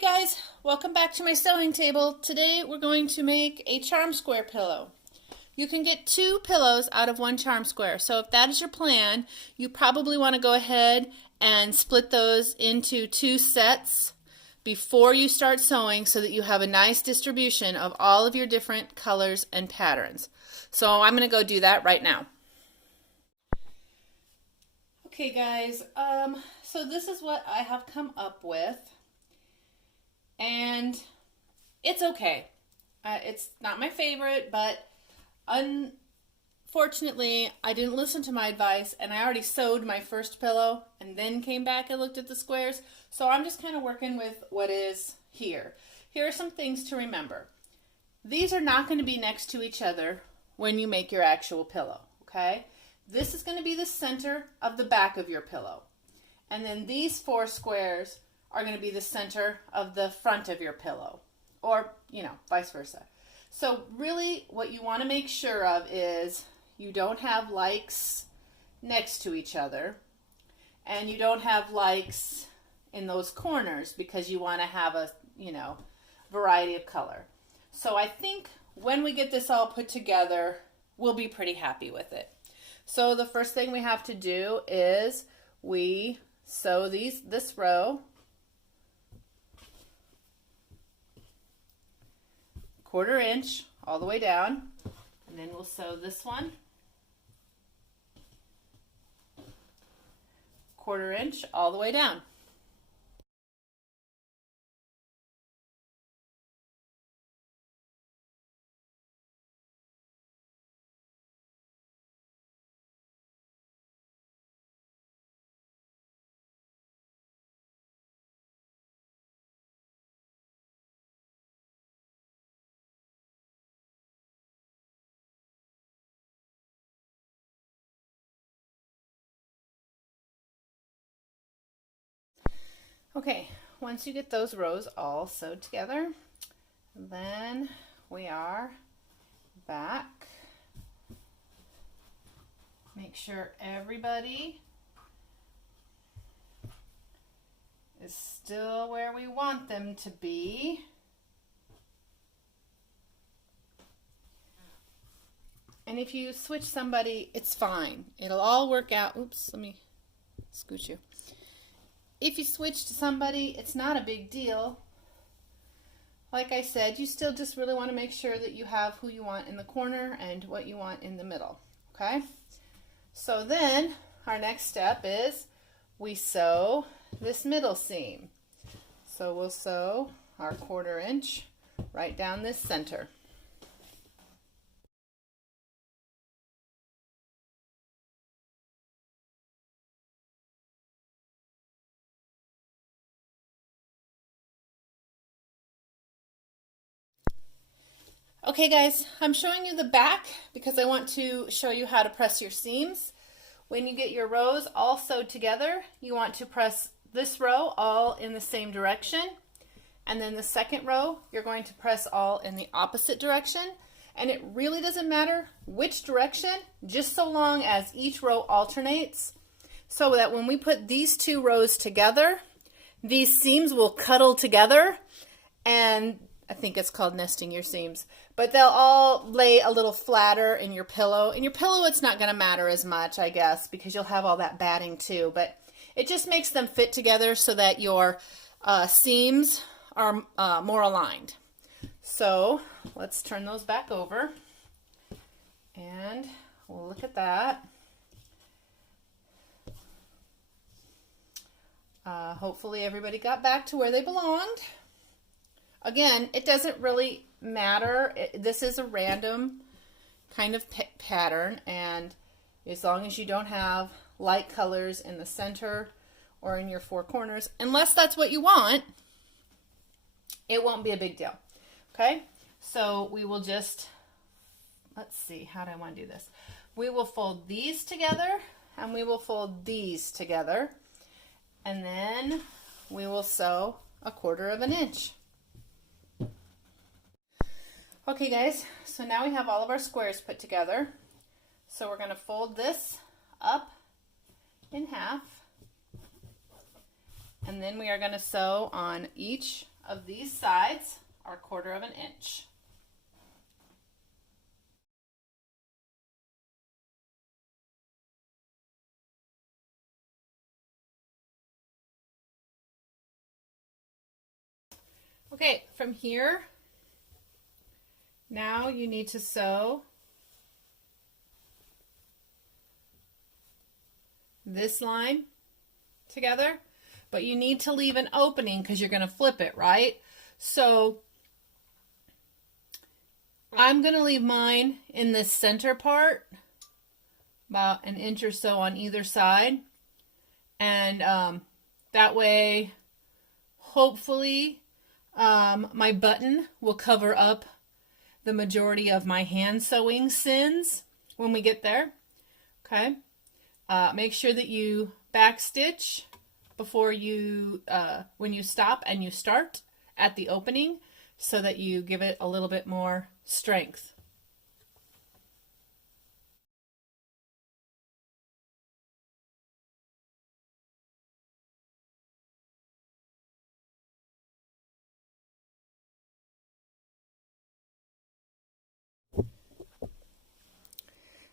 Guys, welcome back to my sewing table. Today we're going to make a charm square pillow. You can get 2 pillows out of 1 charm square. So if that is your plan, you probably want to go ahead and split those into 2 sets before you start sewing so that you have a nice distribution of all of your different colors and patterns. So I'm going to go do that right now. Okay guys, so this is what I have come up with. And it's okay. It's not my favorite, but unfortunately, I didn't listen to my advice, and I already sewed my first pillow and then came back and looked at the squares. So I'm just kind of working with what is here. Here are some things to remember. These are not going to be next to each other when you make your actual pillow, okay? This is going to be the center of the back of your pillow. And then these 4 squares are going to be the center of the front of your pillow, or, vice versa. So really what you want to make sure of is you don't have likes next to each other, and you don't have likes in those corners because you want to have a, variety of color. So I think when we get this all put together, we'll be pretty happy with it. So the first thing we have to do is we sew this row 1/4 inch all the way down, and then we'll sew this one 1/4 inch all the way down. Okay, once you get those rows all sewed together, then we are back. Make sure everybody is still where we want them to be. And if you switch somebody, it's fine. It'll all work out. Oops, let me scooch you. If you switch to somebody, it's not a big deal. Like I said, you still just really want to make sure that you have who you want in the corner and what you want in the middle, okay? So then our next step is we sew this middle seam. So we'll sew our 1/4 inch right down this center. Okay guys, I'm showing you the back because I want to show you how to press your seams. When you get your rows all sewed together, you want to press this row all in the same direction, and then the second row you're going to press all in the opposite direction. And it really doesn't matter which direction, just so long as each row alternates, so that when we put these 2 rows together, these seams will cuddle together, and I think it's called nesting your seams, but they'll all lay a little flatter in your pillow. In your pillow, it's not going to matter as much, I guess, because you'll have all that batting too, but it just makes them fit together so that your seams are more aligned. So let's turn those back over, and we'll look at that. Hopefully everybody got back to where they belonged. Again, it doesn't really matter. This is a random kind of pattern, and as long as you don't have light colors in the center or in your 4 corners, unless that's what you want, it won't be a big deal. Okay, so we will just, let's see, how do I want to do this? We will fold these together, and we will fold these together, and then we will sew 1/4 inch. Okay guys, so now we have all of our squares put together. So we're going to fold this up in half, and then we are going to sew on each of these sides are 1/4 of an inch. Okay, from here, now you need to sew this line together, but you need to leave an opening because you're going to flip it, right? So I'm going to leave mine in the center part, about an inch or so on either side, and that way hopefully my button will cover up the majority of my hand sewing sins when we get there. Okay, make sure that you backstitch before you when you stop and you start at the opening so that you give it a little bit more strength.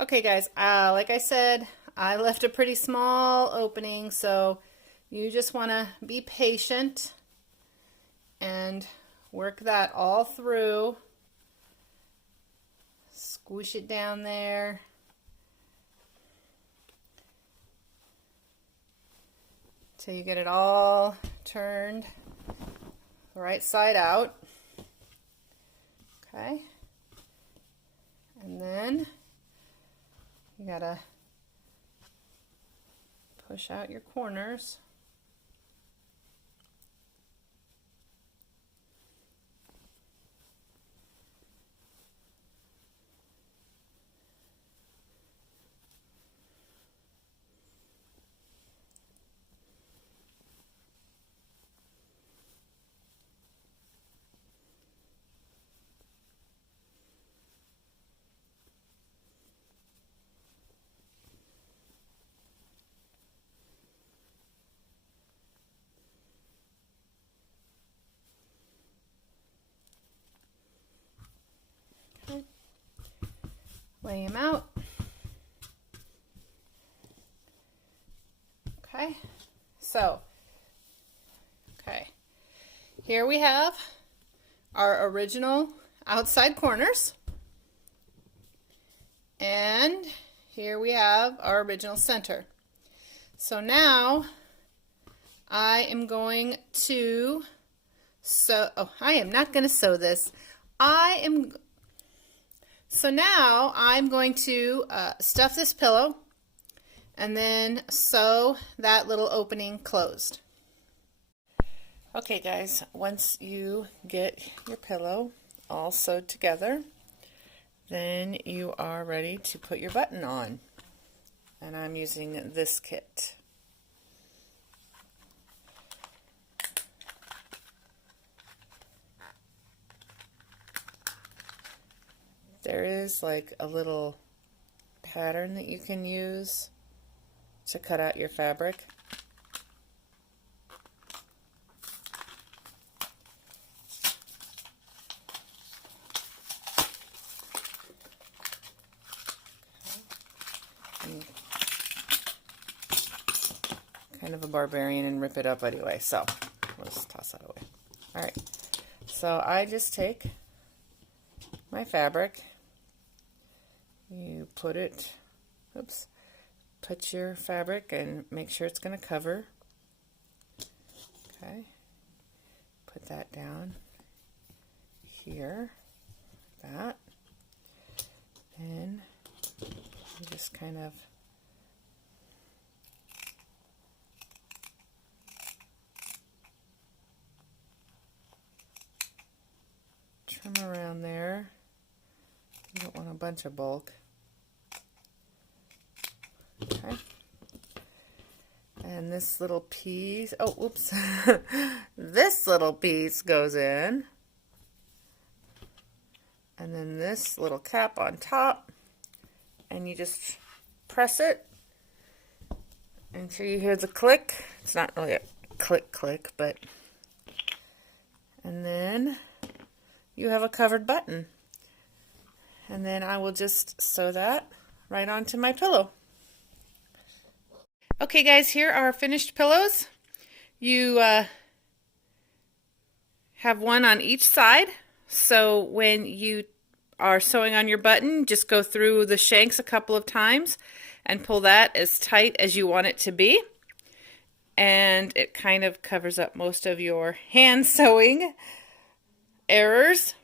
Okay guys, like I said, I left a pretty small opening, so you just want to be patient and work that all through. Squish it down there. Till you get it all turned the right side out. Okay. And then you gotta push out your corners. Okay. Lay them out. Okay, so, here we have our original outside corners, and here we have our original center. So now I am going to sew, I am not going to sew this. So now I'm going to stuff this pillow and then sew that little opening closed. Okay guys, once you get your pillow all sewed together, then you are ready to put your button on. And I'm using this kit. There is like a little pattern that you can use to cut out your fabric. Kind of a barbarian and rip it up anyway, so let's toss that away. Alright, so I just take my fabric, you put it, put your fabric and make sure it's going to cover. Okay, put that down here, like that, and you just kind of trim around there. You don't want a bunch of bulk. Okay. And this little piece, oh, oops. This little piece goes in. And then this little cap on top. And you just press it until you hear the click. It's not really a click, but And then you have a covered button. And then I will just sew that right onto my pillow. Okay guys, here are our finished pillows. You have one on each side, so when you are sewing on your button, just go through the shanks a couple of times and pull that as tight as you want it to be. And it kind of covers up most of your hand sewing errors.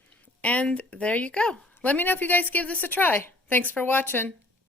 And there you go. Let me know if you guys give this a try. Thanks for watching.